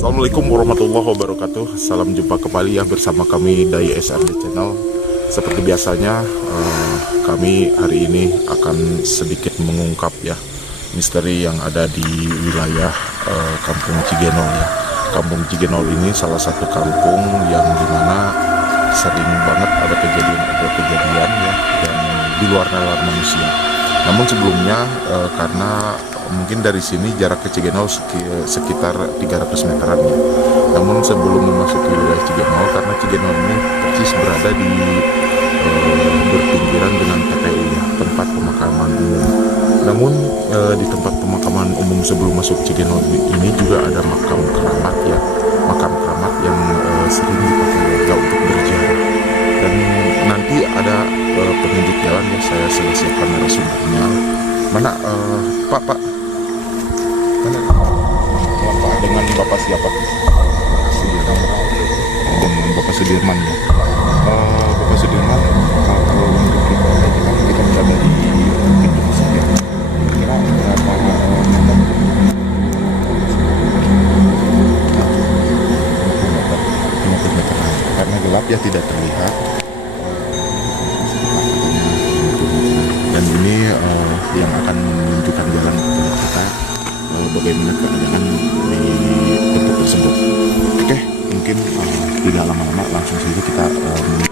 Assalamualaikum warahmatullahi wabarakatuh. Salam jumpa kembali ya bersama kami dari SRD Channel. Seperti biasanya kami hari ini akan sedikit mengungkap ya misteri yang ada di wilayah Kampung Cigenol ya. Kampung Cigenol ini salah satu kampung yang dimana sering banget ada kejadian ya yang di luar nalar manusia. Namun sebelumnya karena mungkin dari sini jarak ke Cigenol sekitar 300 meteran ya. Namun sebelum memasuki wilayah Cigenol, karena Cigenol ini persis berada di berpinggiran dengan TPU ya, tempat pemakaman umum. Namun di tempat pemakaman umum sebelum masuk Cigenol ini juga ada makam keramat ya, makam keramat yang sering dipakai warga untuk berziarah. Dan nanti ada penunjuk jalan ya, saya sudah siapkan narasumbernya. Mana Pak? Mana Bapak dengan Bapak siapa? Dengan Bapak Sudirman ya. Bapak Sudirman, kalau untuk kita berada di pintu masuk ya. Kira berapa meter? 50 meter. Karena gelap ya tidak terlihat. Dan ini yang akan menunjukkan jalan kepada kita bagaimana keadaan di tempat tersebut. Oke, mungkin tidak lama-lama langsung saja kita menuju.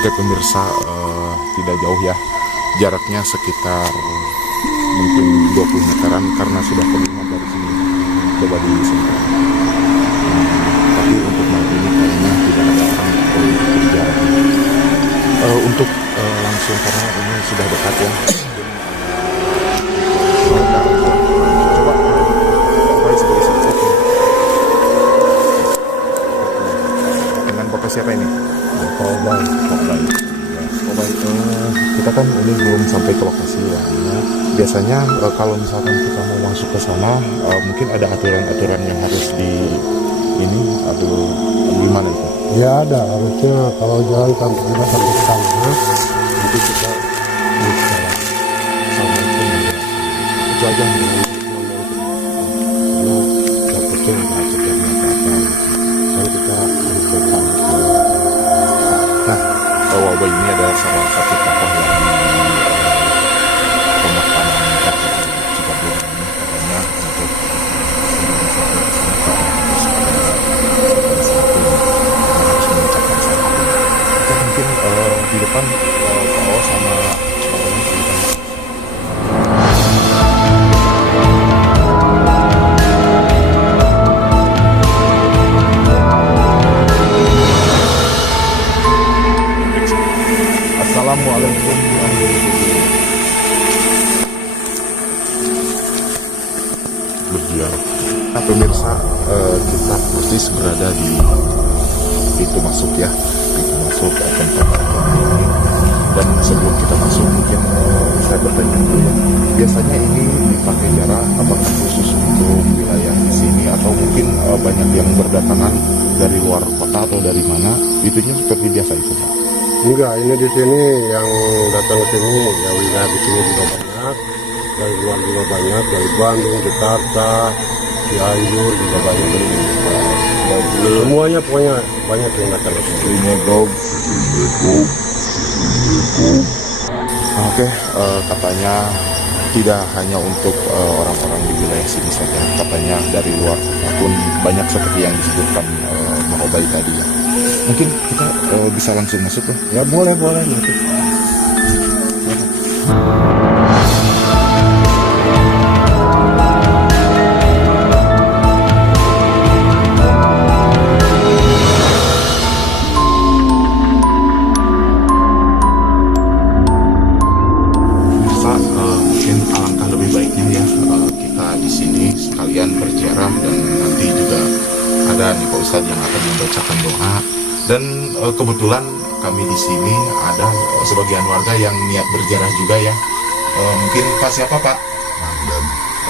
Oke pemirsa, tidak jauh ya, jaraknya sekitar mungkin 20 meteran karena sudah terlihat dari sini. Coba di sini. Tapi untuk malam ini kayaknya tidak ada orang berjalan. Untuk langsung karena ini sudah dekat ya. Coba sebagai saksi. Dengan Bapak siapa ini? Obay. Kita kan ini belum sampai ke lokasi ya. Biasanya kalau misalkan kita mau masuk ke sana, mungkin ada aturan-aturan yang harus di ini atau gimana itu? Ya ada, harusnya kalau jalan sampai kita sampai ke sana, nanti kita bisa Assalamualaikum. Itu aja. Takutnya ada acaranya apa-apa. Kalau kita harus bertahan. Wabah ini adalah salah satu tokoh yang di pemakaman Cikabur ini katanya untuk harus mengucapkan salam. Oke, mungkin di depan Pak O sama Pak O di depan. Assalamualaikum berziarah. Nah pemirsa, kita persis berada di pintu masuk ya, pintu masuk tempat ini. Dan sebelum kita masuk mungkin saya bertanya dulu ya, biasanya ini dipakai jarak apakah khusus untuk wilayah di sini atau mungkin banyak yang berdatangan dari luar kota atau dari mana? Itunya seperti biasa itu Pak? Enggak, ini di sini yang datang ke sini, ya wilayah di sini juga banyak, dari luar juga banyak, dari Bandung, Jakarta, Cianjur juga banyak dari semuanya pokoknya banyak yang datang ke sini. Oke, katanya tidak hanya untuk orang-orang di wilayah sini saja, katanya dari luar kota pun banyak seperti yang disebutkan Bang Obay tadi ya. Mungkin kita bisa langsung masuk ya? Ya boleh nanti. membacakan doa. Dan kebetulan kami di sini ada sebagian warga yang niat berziarah juga ya. Mungkin Pak siapa Pak?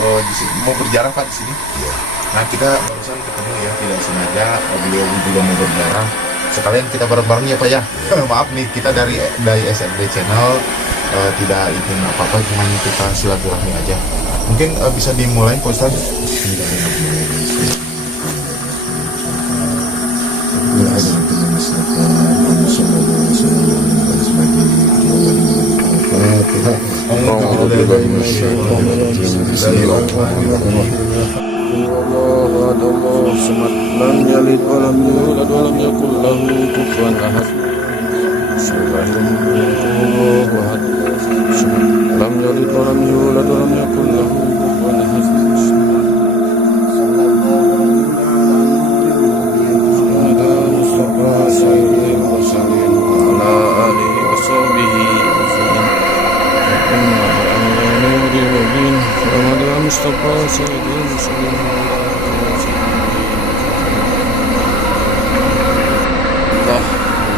Di sini, mau berziarah Pak di sini? Iya. Nah kita barusan ketemu ya, tidak sengaja beliau juga mau berziarah. Sekalian kita bareng-bareng ya Pak ya. Maaf nih, kita dari SRD Channel tidak ingin apa-apa, cuma kita silaturahmi aja. Mungkin bisa dimulai Pak Ustaz. Allahu samad lam yalid wa lam yulad wa lam yakul lahu kufuwan ahad. Bismillahirrahmanirrahim. Lam yalid wa lam yulad wa lam yakul lahu kufuwan ahad. Mustafa sayyidil mursalin wa ala alihi wa sahbihi Ramadan Mustafa sayyidil mursalin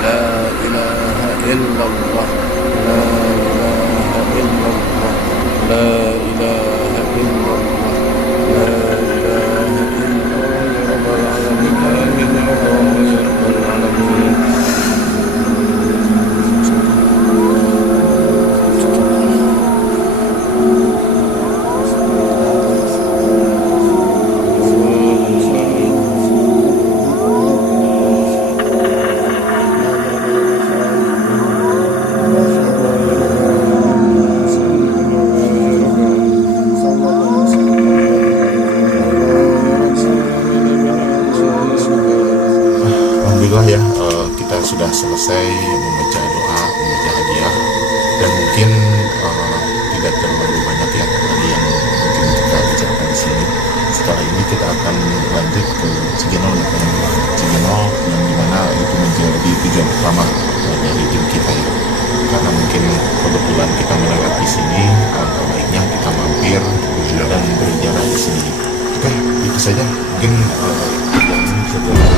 La ilaha illallah La ilaha illallah La ilaha illallah La ilaha illallah Ya Rabbal Alamin Amin Ya Allah Ya Rabbal Alamin Alhamdulillah ya, kita sudah selesai membaca doa, membaca hadiah, dan mungkin tidak terlalu banyak ya tadi yang mungkin kita bicarakan di sini. Setelah ini kita akan lanjut ke Cigenol ya, Cigenol yang dimana itu menjadi tujuan utama dari tim kita ya. Karena mungkin kebetulan kita melewati sini, alangkah baiknya kita mampir dan berziarah di sini. Oke, itu saja. Mungkin setelah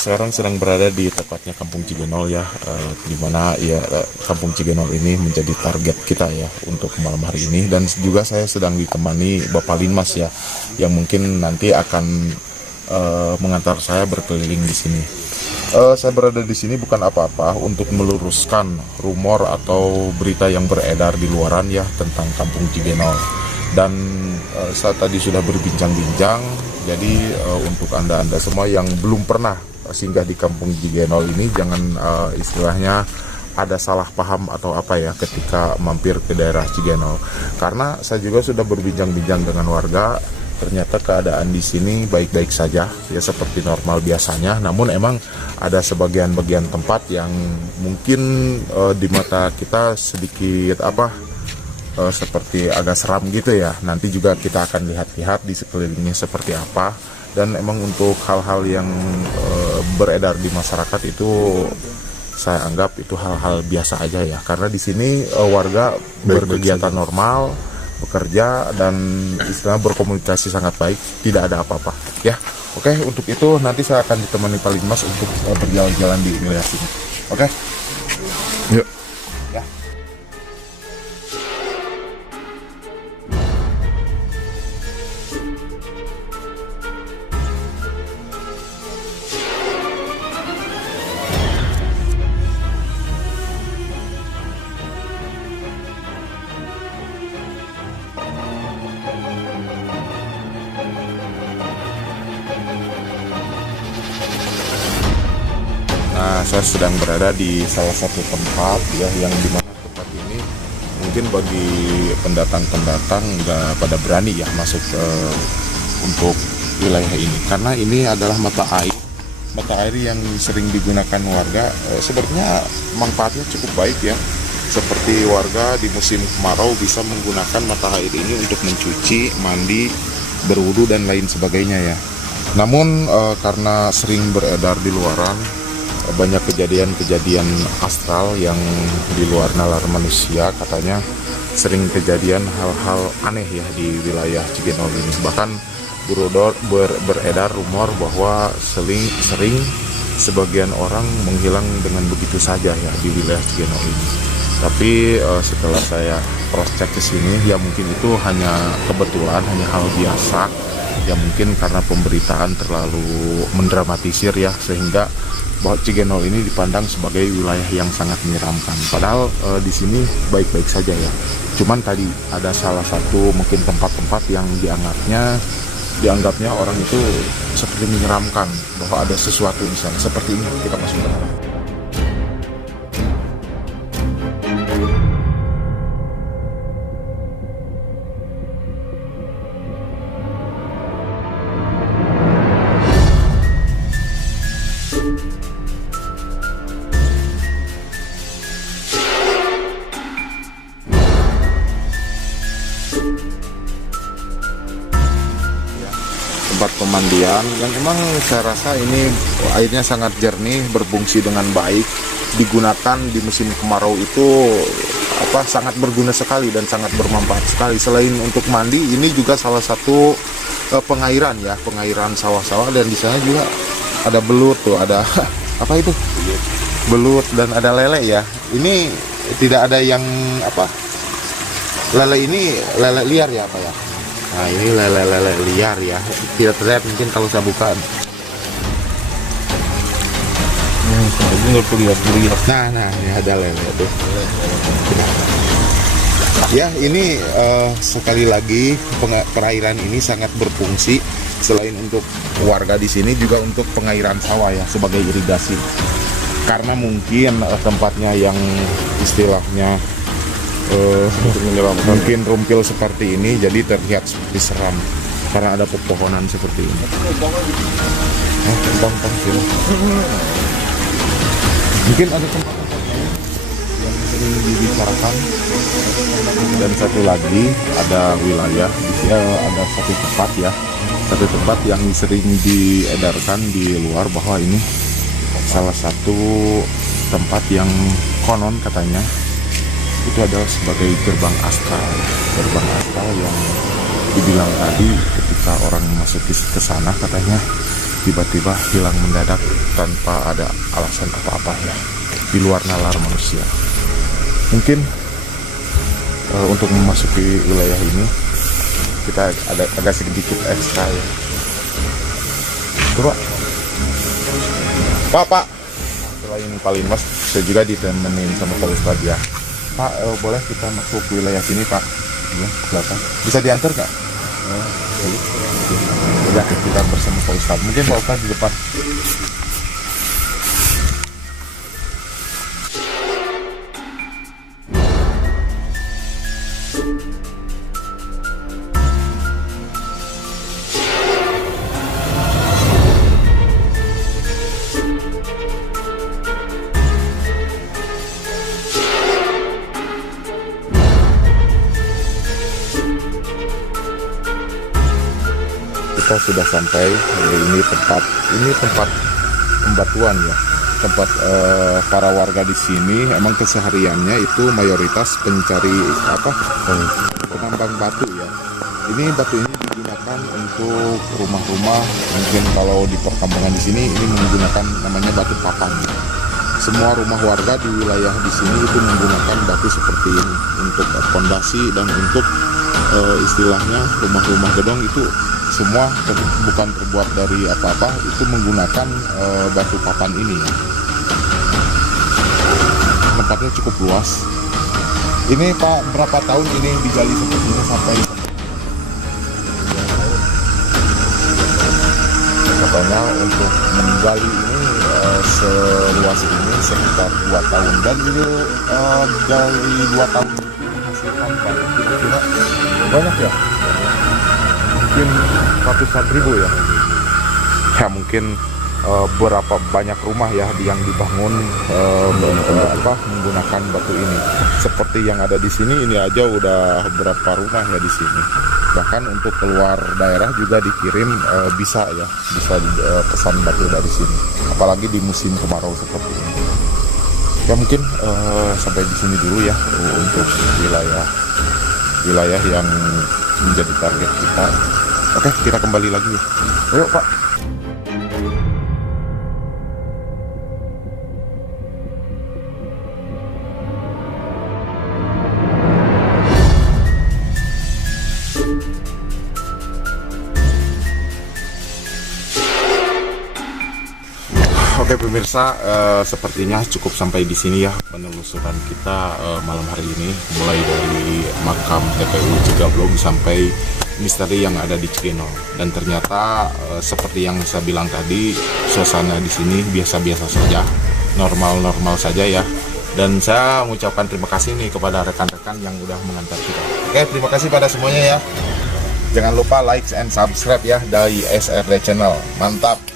sekarang sedang berada di tepatnya Kampung Cigenol ya, dimana ya Kampung Cigenol ini menjadi target kita ya untuk malam hari ini. Dan juga saya sedang ditemani Bapak Linmas ya, yang mungkin nanti akan mengantar saya berkeliling di sini. Saya berada di sini bukan apa-apa untuk meluruskan rumor atau berita yang beredar di luaran ya tentang Kampung Cigenol. Dan saya tadi sudah berbincang-bincang, jadi untuk anda-anda semua yang belum pernah singgah di Kampung Cigenol ini, jangan istilahnya ada salah paham atau apa ya ketika mampir ke daerah Cigenol. Karena saya juga sudah berbincang-bincang dengan warga, ternyata keadaan di sini baik-baik saja ya, seperti normal biasanya. Namun emang ada sebagian-bagian tempat yang mungkin di mata kita sedikit seperti agak seram gitu ya. Nanti juga kita akan lihat-lihat di sekelilingnya seperti apa. Dan emang untuk hal-hal yang beredar di masyarakat itu saya anggap itu hal-hal biasa aja ya, karena di sini warga berkegiatan normal, bekerja dan istilahnya berkomunikasi sangat baik, tidak ada apa-apa ya. Oke, untuk itu nanti saya akan ditemani Pak Linmas untuk berjalan-jalan di wilayah sini. Oke, yuk ya. Nah, saya sedang berada di salah satu tempat ya, yang dimana tempat ini mungkin bagi pendatang-pendatang nggak pada berani ya masuk untuk wilayah ini, karena ini adalah mata air yang sering digunakan warga. Sebenarnya manfaatnya cukup baik ya, seperti warga di musim kemarau bisa menggunakan mata air ini untuk mencuci, mandi, berwudu dan lain sebagainya ya. Namun karena sering beredar di luaran, banyak kejadian-kejadian astral yang di luar nalar manusia, katanya sering kejadian hal-hal aneh ya di wilayah Cigenol ini. Bahkan beredar rumor bahwa sering sebagian orang menghilang dengan begitu saja ya di wilayah Cigenol ini. Tapi setelah saya cross check ke sini, ya mungkin itu hanya kebetulan, hanya hal biasa. Ya mungkin karena pemberitaan terlalu mendramatisir ya, sehingga bahwa Cigenol ini dipandang sebagai wilayah yang sangat menyeramkan. Padahal di sini baik-baik saja ya. Cuman tadi ada salah satu mungkin tempat-tempat yang dianggapnya orang itu seperti menyeramkan, bahwa ada sesuatu misalnya seperti ini. Kita masuk ke dalam. Tempat pemandian yang emang saya rasa ini airnya sangat jernih, berfungsi dengan baik, digunakan di musim kemarau itu sangat berguna sekali dan sangat bermanfaat sekali. Selain untuk mandi, ini juga salah satu pengairan ya, pengairan sawah-sawah, dan di sana juga ada belut tuh, ada apa itu? Belut, dan ada lele ya. Ini tidak ada yang lele ini lele liar ya ya. Nah, ini lele liar ya, tidak terlihat mungkin kalau saya buka. Nah, ini ada lele tuh. Ya, ini sekali lagi perairan ini sangat berfungsi, selain untuk warga di sini juga untuk pengairan sawah ya, sebagai irigasi. Karena mungkin tempatnya yang istilahnya mungkin rumpil seperti ini, jadi terlihat seperti seram karena ada pepohonan seperti ini. Mungkin ada tempat yang sering dibicarakan. Dan satu lagi ada wilayah di sini, ada satu tempat yang sering diedarkan di luar, bahwa ini salah satu tempat yang konon katanya itu adalah sebagai gerbang astral yang dibilang tadi ketika orang memasuki ke sana katanya tiba-tiba hilang mendadak tanpa ada alasan apa-apa ya, di luar nalar manusia. Mungkin untuk memasuki wilayah ini kita ada agak sedikit ekstra ya. Coba Pak, selain Pak Linmas, saya juga ditemenin sama Pak Ustadz ya. Pak, boleh kita masuk wilayah sini Pak? Ya, belakang. Bisa diantar nggak? Ya, kita bersama Pak Ustadz. Mungkin Pak Ustadz di depan. Kita sudah sampai. Ini tempat pembatuan ya, tempat para warga di sini emang kesehariannya itu mayoritas pencari penambang tambang batu ya. Ini batu ini digunakan untuk rumah-rumah. Mungkin kalau di perkampungan di sini ini menggunakan namanya batu papan. Semua rumah warga di wilayah di sini itu menggunakan batu seperti ini untuk fondasi dan untuk istilahnya rumah-rumah gedong itu semua bukan terbuat dari apa-apa, itu menggunakan batu papan ini ya. Tempatnya cukup luas. Ini Pak, berapa tahun ini digali seperti ini sampai katanya untuk menggali ini seluas ini sekitar 2 tahun, dan ini dari 2 tahun menghasilkan batu kira-kira banyak ya, mungkin ratusan ribu ya. Ya mungkin berapa banyak rumah ya yang dibangun menggunakan batu ini. Seperti yang ada di sini ini aja udah berapa rumah ya di sini. Bahkan untuk keluar daerah juga dikirim bisa pesan batu dari sini. Apalagi di musim kemarau seperti ini. Ya mungkin sampai di sini dulu ya untuk wilayah yang menjadi target kita. Oke, kita kembali lagi ya. Ayo Pak. Oke pemirsa, sepertinya cukup sampai di sini ya penelusuran kita malam hari ini, mulai dari makam TPU Cigablong sampai misteri yang ada di Cigenol. Dan ternyata seperti yang saya bilang tadi, suasana di sini biasa-biasa saja, normal-normal saja ya. Dan saya mengucapkan terima kasih nih kepada rekan-rekan yang udah mengantar kita. Oke, terima kasih pada semuanya ya. Jangan lupa like and subscribe ya dari SRD Channel. Mantap.